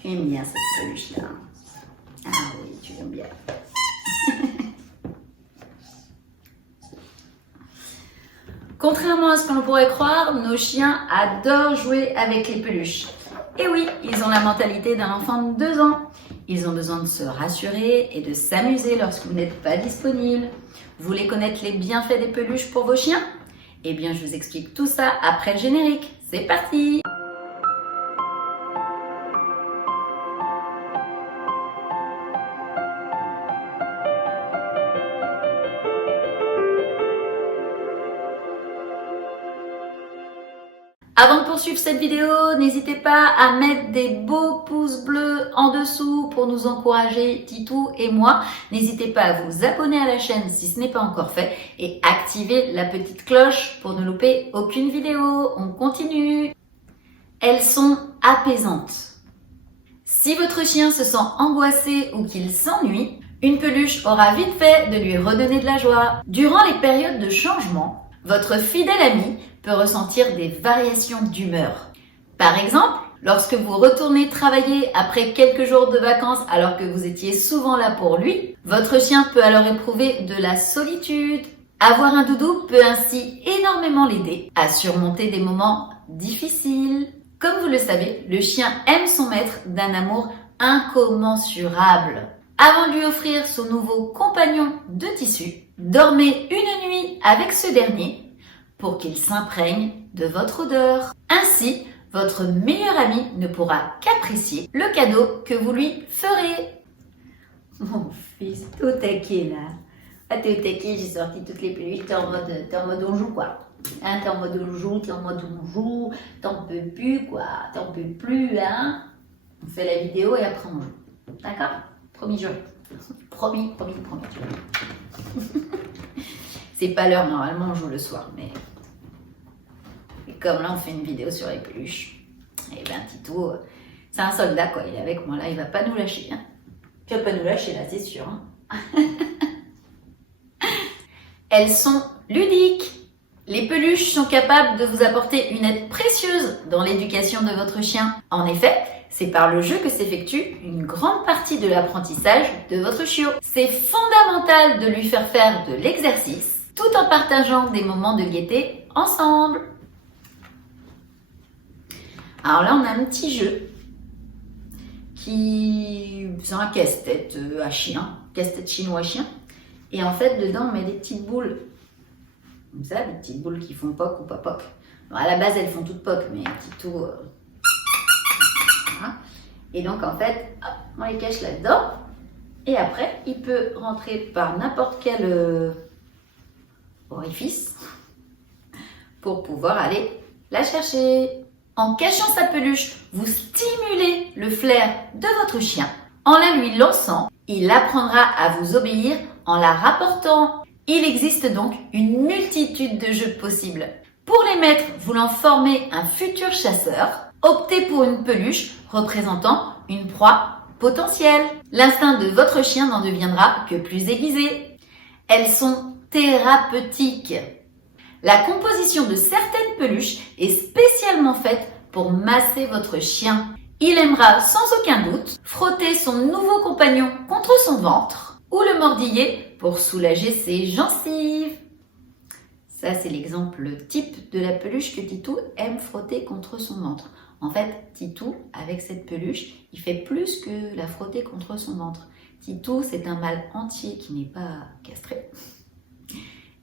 Tu aimes bien cette peluche-là? Ah oui, tu aimes bien. Contrairement à ce que l'on pourrait croire, nos chiens adorent jouer avec les peluches. Et oui, ils ont la mentalité d'un enfant de 2 ans. Ils ont besoin de se rassurer et de s'amuser lorsque vous n'êtes pas disponible. Vous voulez connaître les bienfaits des peluches pour vos chiens? Eh bien, je vous explique tout ça après le générique. C'est parti! Avant de poursuivre cette vidéo, n'hésitez pas à mettre des beaux pouces bleus en dessous pour nous encourager, Titou et moi. N'hésitez pas à vous abonner à la chaîne si ce n'est pas encore fait et activer la petite cloche pour ne louper aucune vidéo. On continue. Elles sont apaisantes. Si votre chien se sent angoissé ou qu'il s'ennuie, une peluche aura vite fait de lui redonner de la joie. Durant les périodes de changement, votre fidèle ami peut ressentir des variations d'humeur. Par exemple, lorsque vous retournez travailler après quelques jours de vacances alors que vous étiez souvent là pour lui, votre chien peut alors éprouver de la solitude. Avoir un doudou peut ainsi énormément l'aider à surmonter des moments difficiles. Comme vous le savez, le chien aime son maître d'un amour incommensurable. Avant de lui offrir son nouveau compagnon de tissu, dormez une nuit avec ce dernier pour qu'il s'imprègne de votre odeur. Ainsi, votre meilleur ami ne pourra qu'apprécier le cadeau que vous lui ferez. Mon fils, t'es au taquet là. Ah, t'es au taquet, j'ai sorti toutes les peluches, t'es en mode on joue quoi. Hein, t'es en mode on joue, t'en peux plus quoi, t'en peux plus hein. On fait la vidéo et après on joue. D'accord? Promis juré. Promis. C'est pas l'heure, normalement on joue le soir, mais comme là on fait une vidéo sur les peluches, et ben Titou, c'est un soldat quoi, il est avec moi là, il va pas nous lâcher. Hein. Il va pas nous lâcher là, c'est sûr. Hein. Elles sont ludiques. Les peluches sont capables de vous apporter une aide précieuse dans l'éducation de votre chien. En effet, c'est par le jeu que s'effectue une grande partie de l'apprentissage de votre chiot. C'est fondamental de lui faire faire de l'exercice tout en partageant des moments de gaieté ensemble. Alors là, on a un petit jeu qui c'est un casse-tête à chien, casse-tête chinois à chien. Et en fait, dedans, on met des petites boules. Comme ça, des petites boules qui font poc ou pas poc. Bon, à la base, elles font toutes poc, mais Titou... Voilà. Et donc, en fait, hop, on les cache là-dedans. Et après, il peut rentrer par n'importe quel orifice pour pouvoir aller la chercher. En cachant sa peluche, vous stimulez le flair de votre chien. En la lui lançant, il apprendra à vous obéir en la rapportant. Il existe donc une multitude de jeux possibles. Pour les maîtres voulant former un futur chasseur, optez pour une peluche représentant une proie potentielle. L'instinct de votre chien n'en deviendra que plus aiguisé. Elles sont thérapeutiques. La composition de certaines peluches est spécialement faite pour masser votre chien. Il aimera sans aucun doute frotter son nouveau compagnon contre son ventre ou le mordiller pour soulager ses gencives. Ça, c'est l'exemple type de la peluche que Titou aime frotter contre son ventre. En fait, Titou, avec cette peluche, il fait plus que la frotter contre son ventre. Titou, c'est un mâle entier qui n'est pas castré.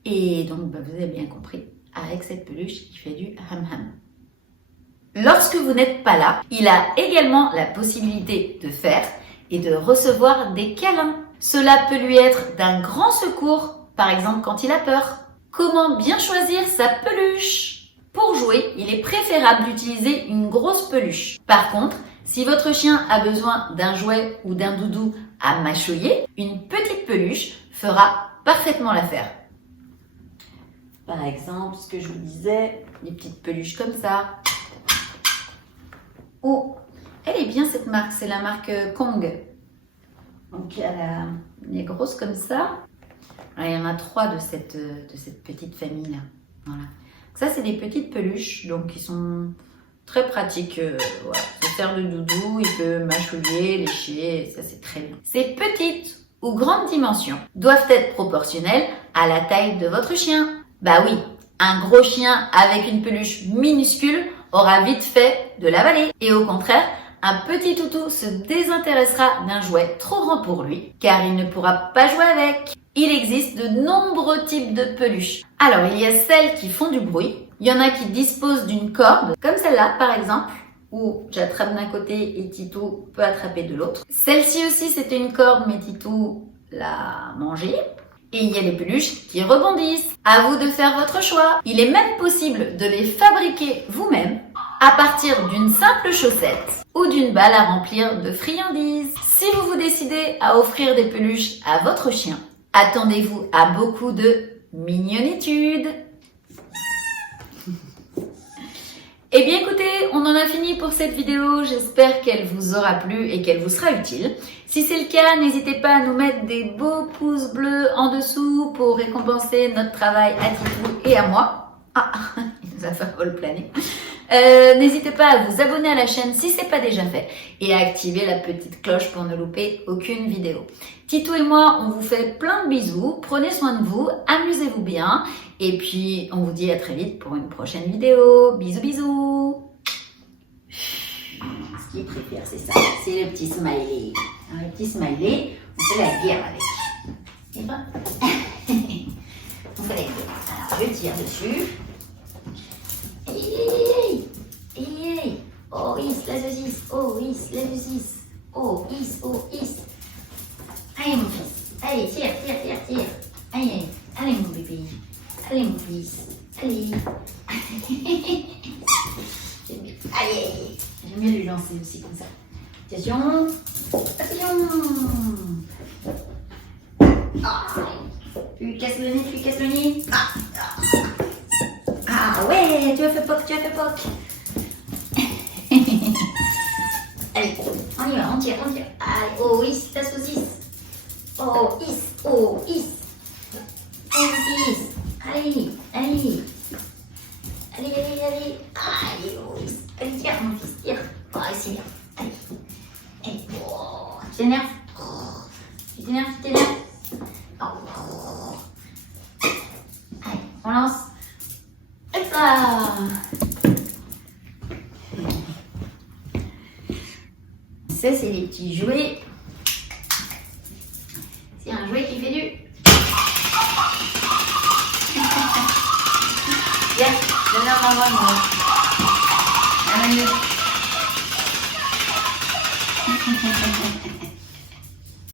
Et donc, vous avez bien compris, avec cette peluche, il fait du ham-ham. Lorsque vous n'êtes pas là, il a également la possibilité de faire et de recevoir des câlins. Cela peut lui être d'un grand secours, par exemple quand il a peur. Comment bien choisir sa peluche? Pour jouer, il est préférable d'utiliser une grosse peluche. Par contre, si votre chien a besoin d'un jouet ou d'un doudou à mâchouiller, une petite peluche fera parfaitement l'affaire. Par exemple, ce que je vous disais, des petites peluches comme ça. Oh, elle est bien cette marque, c'est la marque Kong. Donc elle est grosse comme ça. Alors, il y en a 3 de cette petite famille là. Voilà. Ça c'est des petites peluches, donc qui sont Très pratique, voilà. Il peut faire de doudou, il peut mâchouiller, lécher, ça c'est très bien. Ces petites ou grandes dimensions doivent être proportionnelles à la taille de votre chien. Bah oui, un gros chien avec une peluche minuscule aura vite fait de l'avaler. Et au contraire, un petit toutou se désintéressera d'un jouet trop grand pour lui, car il ne pourra pas jouer avec. Il existe de nombreux types de peluches. Alors, il y a celles qui font du bruit. Il y en a qui disposent d'une corde, comme celle-là par exemple, où j'attrape d'un côté et Titou peut attraper de l'autre. Celle-ci aussi, c'était une corde, mais Titou l'a mangée. Et il y a les peluches qui rebondissent. À vous de faire votre choix. Il est même possible de les fabriquer vous-même à partir d'une simple chaussette ou d'une balle à remplir de friandises. Si vous vous décidez à offrir des peluches à votre chien, attendez-vous à beaucoup de mignonitude. Eh bien écoutez, on en a fini pour cette vidéo, j'espère qu'elle vous aura plu et qu'elle vous sera utile. Si c'est le cas, n'hésitez pas à nous mettre des beaux pouces bleus en dessous pour récompenser notre travail à Titou et à moi. Ah, il nous a fait planer. N'hésitez pas à vous abonner à la chaîne si ce n'est pas déjà fait et à activer la petite cloche pour ne louper aucune vidéo. Titou et moi, on vous fait plein de bisous, prenez soin de vous, amusez-vous bien et puis on vous dit à très vite pour une prochaine vidéo. Bisous bisous. Ce qu'il préfère c'est ça, c'est le petit smiley. Le petit smiley, on fait la guerre avec. C'est pas on fait la guerre. Alors je tire dessus. Hey. Oh, is, la saucisse. Oh, is, la saucisse. Oh, is. Allez, mon fils. Allez, tire. Allez, mon bébé. Allez, mon fils. Allez. J'aime bien lui lancer aussi comme ça. Attention. Tu casses le nez. Ah ouais, tu as fait poc. Allez, on y va, on tire. Allez, oh, is, la saucisse. Oh, is. Allez. Allez, oh, is. Allez, tire, mon fils, tire. Oh, c'est bien. Allez, oh, tu t'énerves. Tu t'énerves. Oh. Allez, on lance. Hop là. Ça, c'est les petits jouets. C'est un jouet qui fait du... Viens, donne-le à moi. Amène-le.